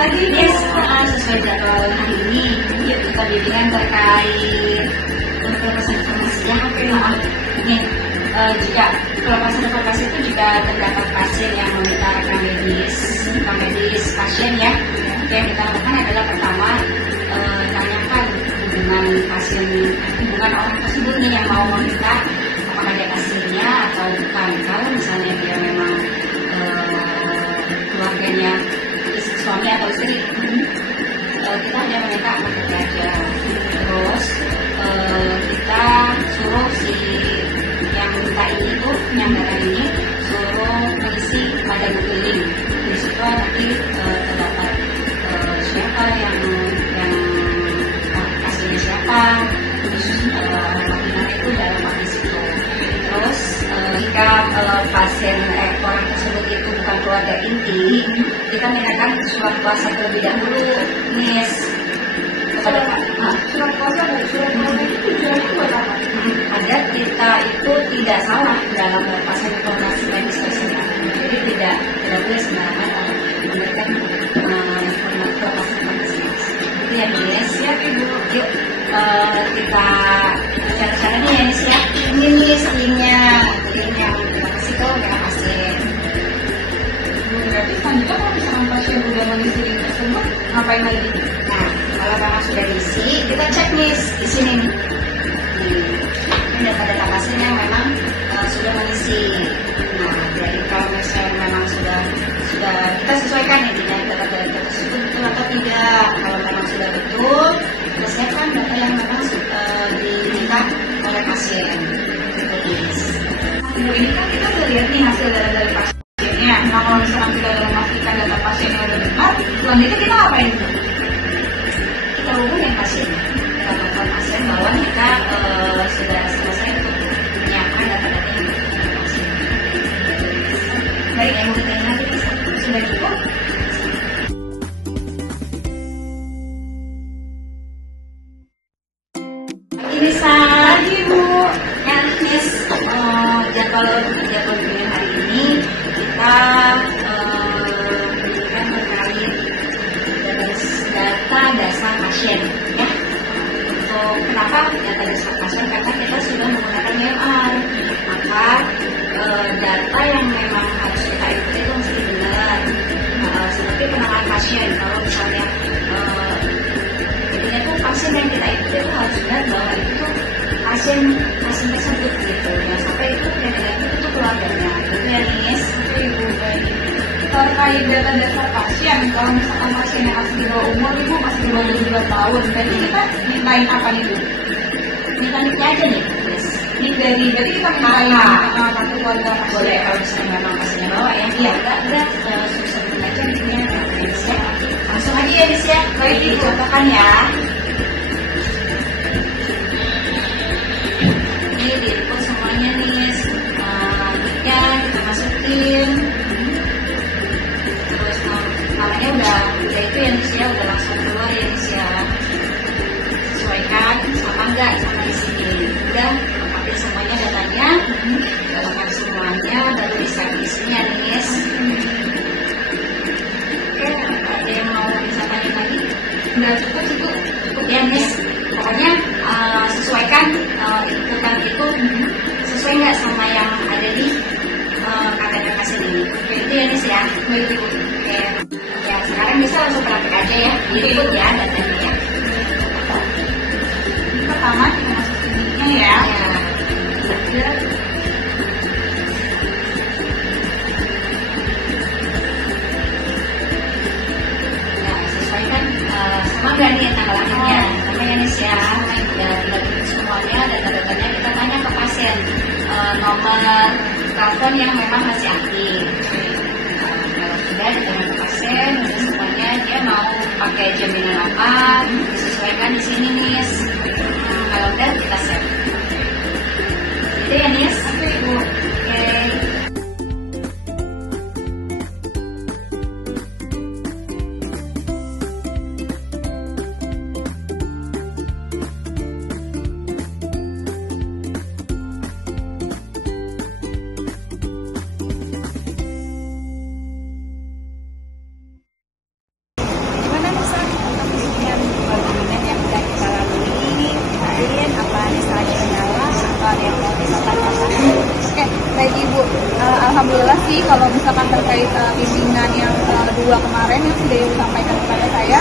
tadi Yes, sesuai jadwal hari ini kita bimbingan terkait pelepasan informasi ya. Nih, jika pelepasan informasi itu jika terdapat pasien yang meminta rekam medis pasien ya, yang kita lakukan adalah pertama tanyakan hubungan orang tersebut nih yang mau meminta apakah dia pasiennya atau bukan. Kalau misalnya dia memang keluarganya suami atau istri, kita hanya meminta KTP aja. Terus kita suruh si yang minta ini tuh, yang datang ini suruh mengisi pada Google Link. Di situ nanti terdapat siapa yang hasilnya siapa, terus nominalnya itu dalam waktu situ. Terus jika pasien orang tersebut itu bukan keluarga inti, kita mintakan surat kuasa terlebih dahulu, Miss. Kepada surat kuasa itu tujuannya buat apa? Agar kita itu tidak salah dalam pelepasan informasi medis tersebut. Jadi tidak boleh sembarangan memberikan informasi pelepasan informasi. Itu ya, Miss. Siap Ibu. Yuk kita cara-cara nih ya, Miss ya. Ini Miss linknya kita kasih ke pasien. Berarti selanjutnya kalau misalkan pasien udah mengisi link tersebut, ngapain lagi? Nah, kalau memang sudah diisi, kita cek nih di sini nih. Ini data-data pasien yang memang sudah mengisi. Nah, jadi kalau misalnya memang sudah kita sesuaikan nih dengan data-data tersebut betul atau tidak. Kalau memang sudah betul, kita siapkan data yang memang diminta oleh pasien. Ibu, ini kan kita udah lihat nih hasil dari pasiennya. Nah, kalau misalkan kita udah memastikan data pasien yang udah benar, selanjutnya kita ngapain? Kita hubungin pasien. Kita telepon pasien bahwa kita sudah selesai untuk menyiapkan data-data yang dari pasien. Baik, yang mau kita ingat sudah cukup. Ini Pagi, Bu. yang Miss jadwal bimbingan hari ini kita berikan terkait data dasar pasien ya. Untuk kenapa data dasar pasien? Karena kita sudah menggunakan WMR, maka data yang memang harus kita input itu mesti benar. Seperti penanganan pasien, kalau misalnya jadinya tuh pasien yang kita input itu harus benar bahwa itu tuh pasien tersebut gitu. Yang sampai itu yang negatif itu keluarganya. Itu ya, Miss. Ibu, baik. Terkait data dasar pasien, kalau misalkan pasien yang masih di bawah umur, Ibu masih di bawah 22 tahun, jadi kita mintain apa nih, Bu? Minta niknya aja nih, Miss. Ini jadi kita mintain kartu keluarga pasien. Boleh kalau misalnya memang pasiennya bawa ya. Iya, udah susah aja niknya, Miss ya. Langsung aja ya, Miss ya. Baik, Ibu. Dicontohkan ya. Ini diinput semuanya, Miss. Niknya kita masukin. Terus namanya udah itu ya, Miss ya, udah langsung keluar ya, Miss ya. Sesuaikan sama enggak sama di sini. Udah lengkapin semuanya datanya, udah lengkap semuanya, baru bisa isinya nih, Miss. Oke, ada yang mau bisa tanya lagi? Udah cukup. Cukup ya, Miss. Pokoknya sesuaikan inputan itu sesuai nggak sama yang ada di KTP pasien ini. Itu ya, Miss ya. Baik, Ibu. Oke, ya sekarang bisa langsung praktek aja ya. Diinput ya datanya ya. Pertama kita masukin linknya ya. Ya. Nah, sesuaikan sama nggak nih tanggal lahirnya? Sama ya, Miss ya. Ya, tinggal tulis semuanya, data-datanya kita tanya ke pasien. Nomor telepon yang memang masih aktif. Kalau sudah ditanya ke pasien, semuanya dia mau pakai jaminan apa, disesuaikan di sini, Miss. Kalau udah kita save. Gitu ya, Miss. Oke, Ibu. Oke. sih kalau misalkan terkait bimbingan yang kedua kemarin yang sudah disampaikan kepada saya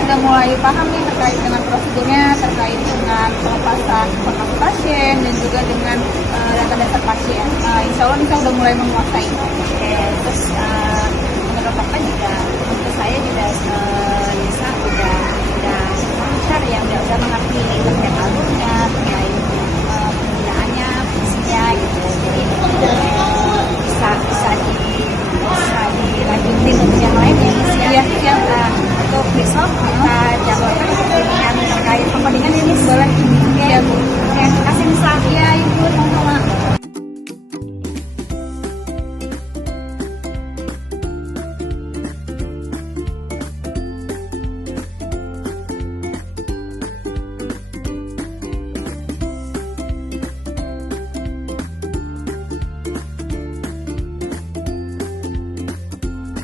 sudah mulai paham nih terkait dengan prosedurnya, terkait dengan pelepasan informasi pasien dan juga dengan data dasar pasien. Insya Allah kita sudah mulai menguasai. Oke, terus menurut Bapak juga, menurut saya juga Nisa udah lancar ya, udah mengerti terkait alurnya, terkait penggunaannya, fungsinya gitu. Jadi bisa dilanjutin untuk yang lain ya, Nis ya. Iya. Untuk besok kita jadwalkan untuk bimbingan terkait pemodingan ini boleh. Iya, Bu. Oke, terima kasih Nis lagi.